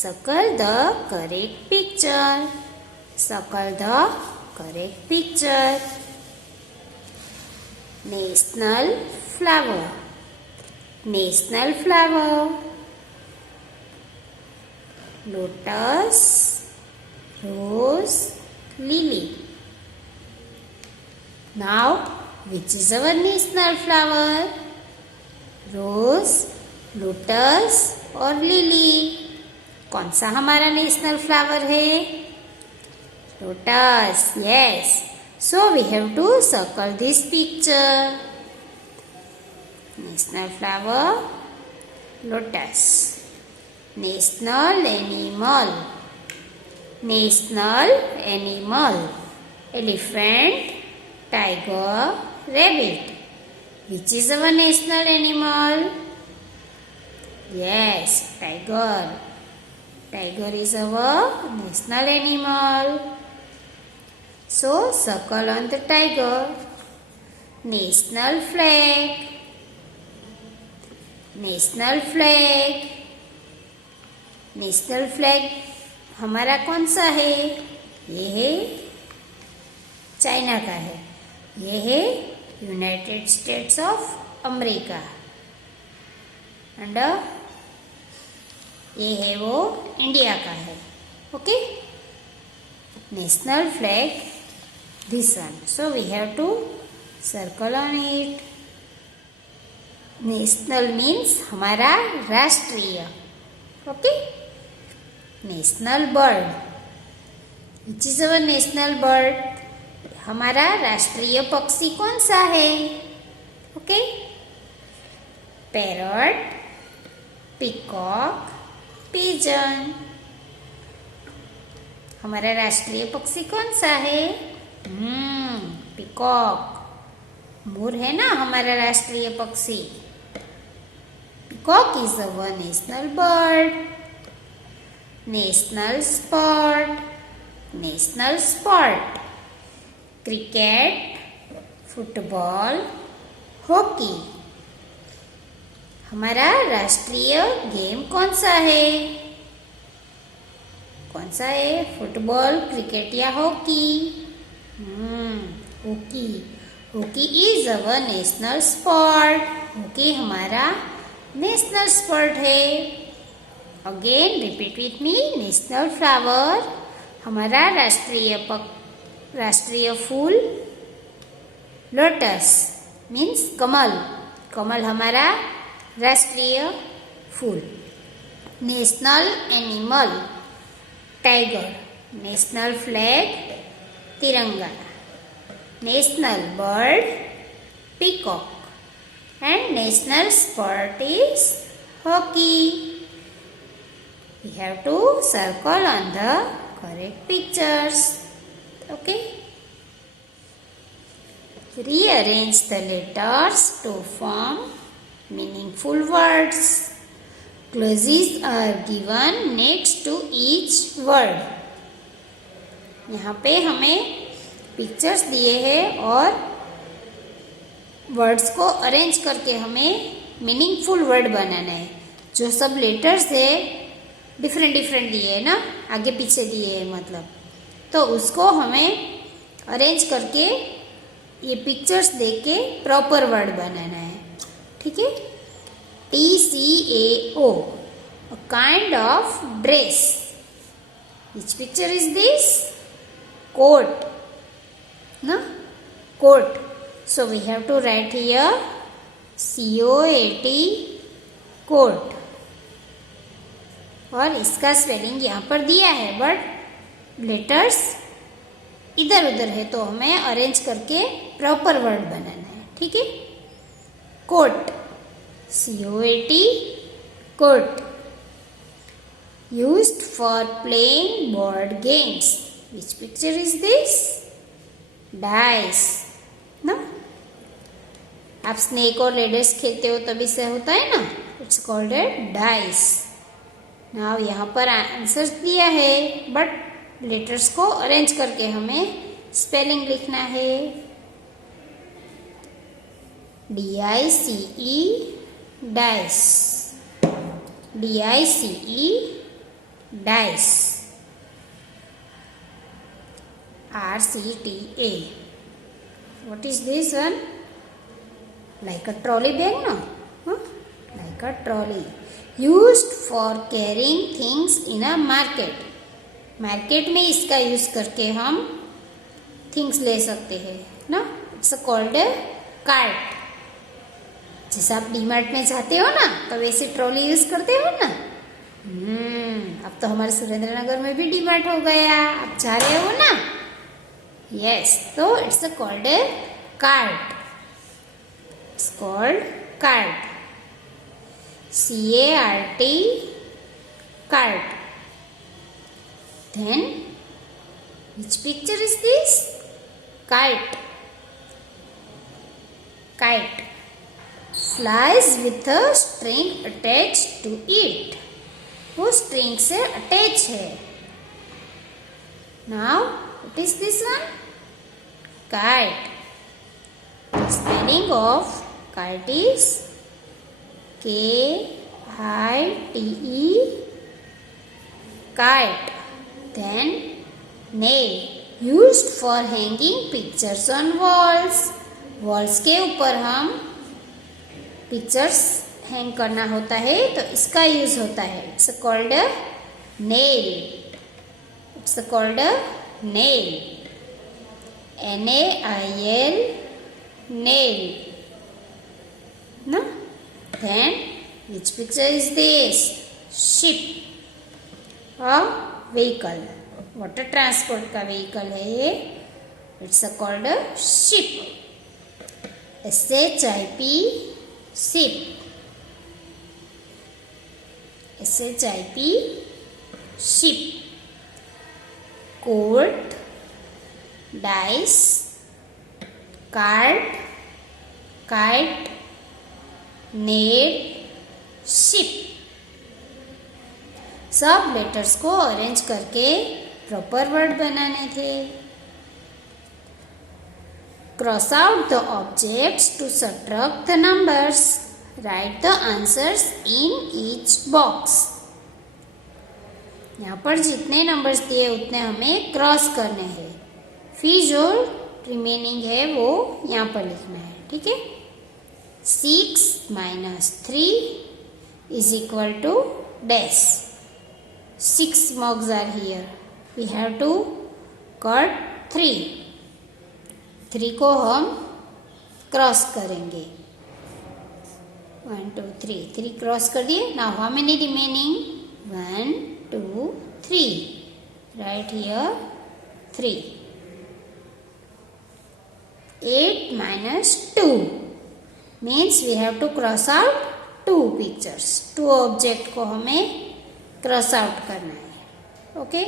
Circle the correct picture. Circle the correct picture. National flower. National flower. Lotus, rose, lily. Now, which is our national flower? Rose, lotus और lily. कौन सा हमारा national flower है? Lotus. Yes. So we have to circle this picture. National flower lotus. National animal. National animal elephant, tiger, rabbit. Which is our national animal? Yes, tiger. Tiger is our national animal. So, circle on the tiger. National flag. National flag. National flag हमारा कौन सा है? ये है China का है. ये है United States of America. And ये है वो इंडिया का है. Okay. National flag this one. So we have to circle on it. National means हमारा राष्ट्रीय. Okay. National bird. Which is our national bird? हमारा राष्ट्रीय पक्षी कौन सा है? ओके. Parrot, peacock, pigeon. हमारा राष्ट्रीय पक्षी कौन सा है? पिकॉक. मोर है ना हमारा राष्ट्रीय पक्षी. Peacock is our national bird. National sport. National sport cricket, football, hockey. हमारा राष्ट्रीय गेम कौन सा है? कौन सा है? फुटबॉल, क्रिकेट या hockey? Hockey. Hockey is our national sport. Hockey हमारा नेशनल स्पोर्ट है. Again repeat with me. National flower हमारा राष्ट्रीय फूल लोटस मीन्स कमल. कमल हमारा राष्ट्रीय फूल. National animal tiger. National flag Tiranga. National bird peacock. And national sport is hockey. We have to circle on the correct pictures. Okay. Rearrange the letters to form meaningful words. Clauses are given next to each word. यहाँ पे हमें pictures दिए हैं और words को arrange करके हमें meaningful word बनाना है. जो सब लेटर्स है डिफरेंट डिफरेंट दिए है ना, आगे पीछे दिए है मतलब, तो उसको हमें अरेंज करके ये पिक्चर्स देख के प्रॉपर वर्ड बनाना है. ठीक है. TCAO a kind of dress. Which picture is this? Coat. No? Coat. So we have to write here COAT coat. और इसका स्पेलिंग यहाँ पर दिया है बट लेटर्स इधर उधर है, तो हमें अरेंज करके प्रॉपर वर्ड बनाना है. ठीक है. Coat. COAT coat. Used for playing board games. Which picture is this? Dice. ना, आप स्नेक और लेडर्स खेलते हो तभी से होता है ना. It's called a dice. Now यहाँ पर आंसर्स दिया है बट लेटर्स को अरेंज करके हमें स्पेलिंग लिखना है. DICE dice. DICE dice. RCTA. What is this one? Like a trolley bag, no? Huh? Like a trolley. Used for carrying things in a market. Market में इसका use करके हम things ले सकते हैं ना. It's called cart. जैसे आप डीमार्ट में जाते हो ना तो वैसे ट्रॉली यूज करते हो ना. अब तो हमारे सुरेंद्रनगर में भी डीमार्ट हो गया. आप जा रहे हो ना. यस, तो it's called cart. It's called cart. CART, cart. Then, which picture is this? Kite. Kite flies with a string attached to it. वो string से attach है. Now, what is this one? Kite. The spelling of kite is KITE, kite. Then nail, used for hanging pictures on walls. Walls के ऊपर हम pictures hang करना होता है तो इसका यूज होता है. It's called nail. It's called nail. NAIL, nail. No? Then, which picture is this? Ship. A vehicle. Water transport का vehicle है ये. It's called a ship. SHIP, ship. SHIP, ship. Court, dice, cart, kite, nail, ship. सब letters को arrange करके proper word बनाने थे. Cross out the objects to subtract the numbers. Write the answers in each box. यहाँ पर जितने numbers दिए उतने हमें क्रॉस करने हैं. फिर जो रिमेनिंग है वो यहाँ पर लिखना है. ठीक है. 6 minus 3 is equal to dash. 6 mugs are here. We have to cut 3. 3 को हम क्रॉस करेंगे. 1 2 3. 3 क्रॉस कर दिए. Now how many remaining? 1 2 3. Right here 3. 8 minus 2 means we have to cross out 2 pictures. 2 object को हमें क्रॉस आउट करना है. Okay,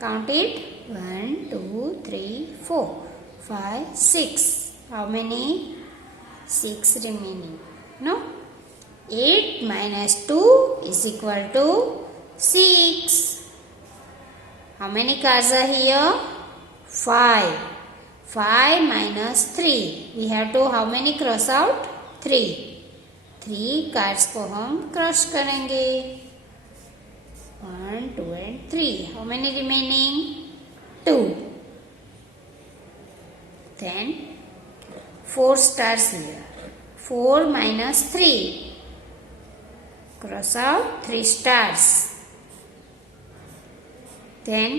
count it. 1 2 3 4 5 6. How many? 6 remaining. No? 8 minus 2 is equal to 6. How many cards are here? 5. 5 minus 3. We have to how many cross out? 3. 3 cards को हम cross करेंगे. 1 2 and 3. How many remaining? 2. Then 4 stars here. 4 minus 3. Cross out 3 stars. Then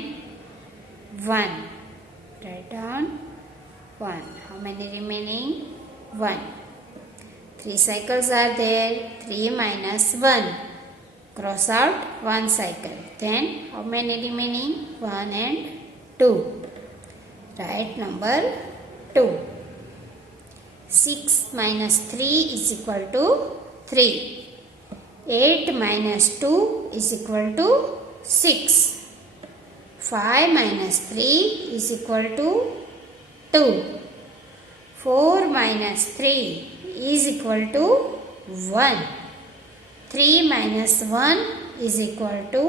1. Write down 1. How many remaining? 1. 3 cycles are there. 3 minus 1. Cross out 1 cycle. Then how many remaining? 1 and 2. Write number 2. 6 minus 3 is equal to 3. 8 minus 2 is equal to 6. 5 minus 3 is equal to 2. 4 minus 3 is equal to 1. 3 minus 1 is equal to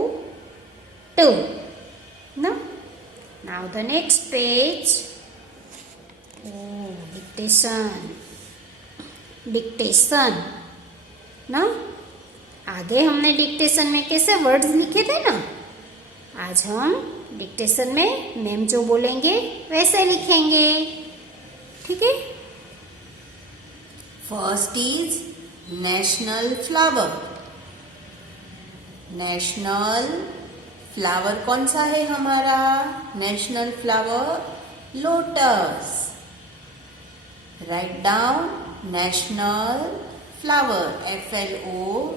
2. No? Now the next page. Oh, dictation. Dictation. No? आगे हमने dictation में कैसे words लिखे थे ना, आज हम dictation में मैम जो बोलेंगे वैसे लिखेंगे, ठीक है। First is national flower. National flower कौन सा है हमारा? National flower lotus. Write down national flower, FLOWER,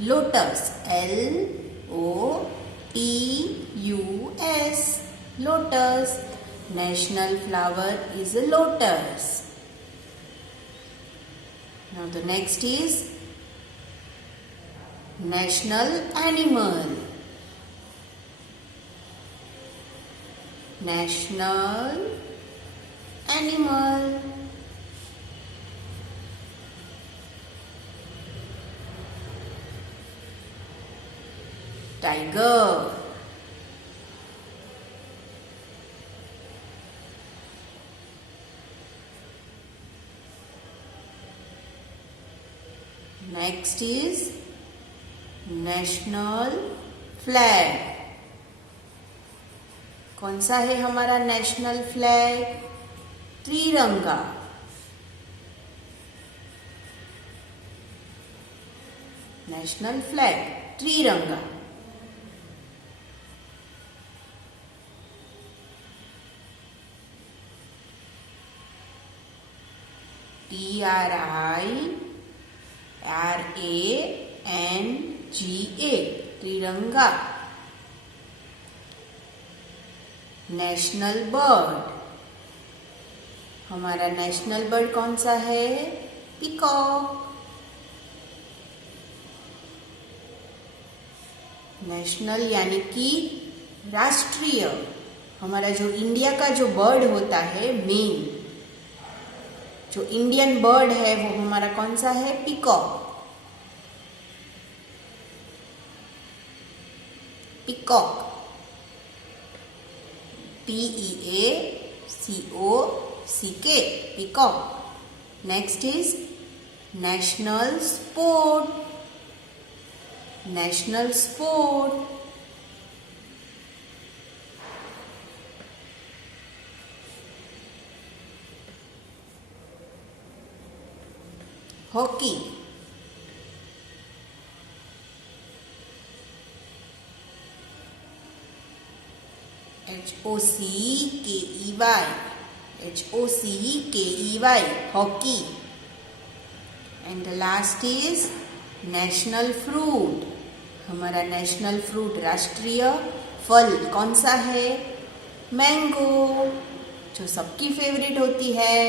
lotus, LOTUS, lotus. National flower is a lotus. Now the next is national animal. National animal. Tiger. Next is national flag. कौन सा है हमारा national flag? Triranga. National flag Triranga. TRIRANGA, Triranga. National bird, हमारा national bird कौन सा है? Peacock. National यानी कि राष्ट्रीय, हमारा जो इंडिया का जो बर्ड होता है मेन, जो इंडियन बर्ड है वो हमारा कौन सा है? Peacock. Peacock, PEACOCK, peacock. Next is national sport. National sport, hockey. HOCKEY, hockey. And the last is national fruit, हमारा नेशनल फ्रूट राष्ट्रीय फल कौन सा है? मैंगो, जो सबकी फेवरेट होती है।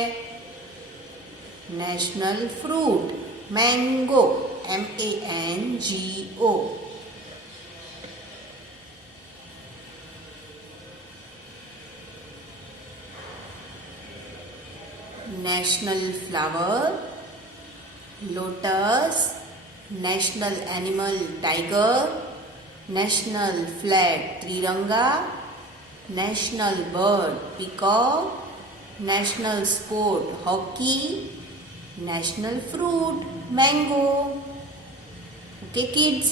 National fruit mango, MANGO। National flower lotus. National animal tiger. National flag Triranga. National bird peacock. National sport hockey. National fruit mango. Okay kids,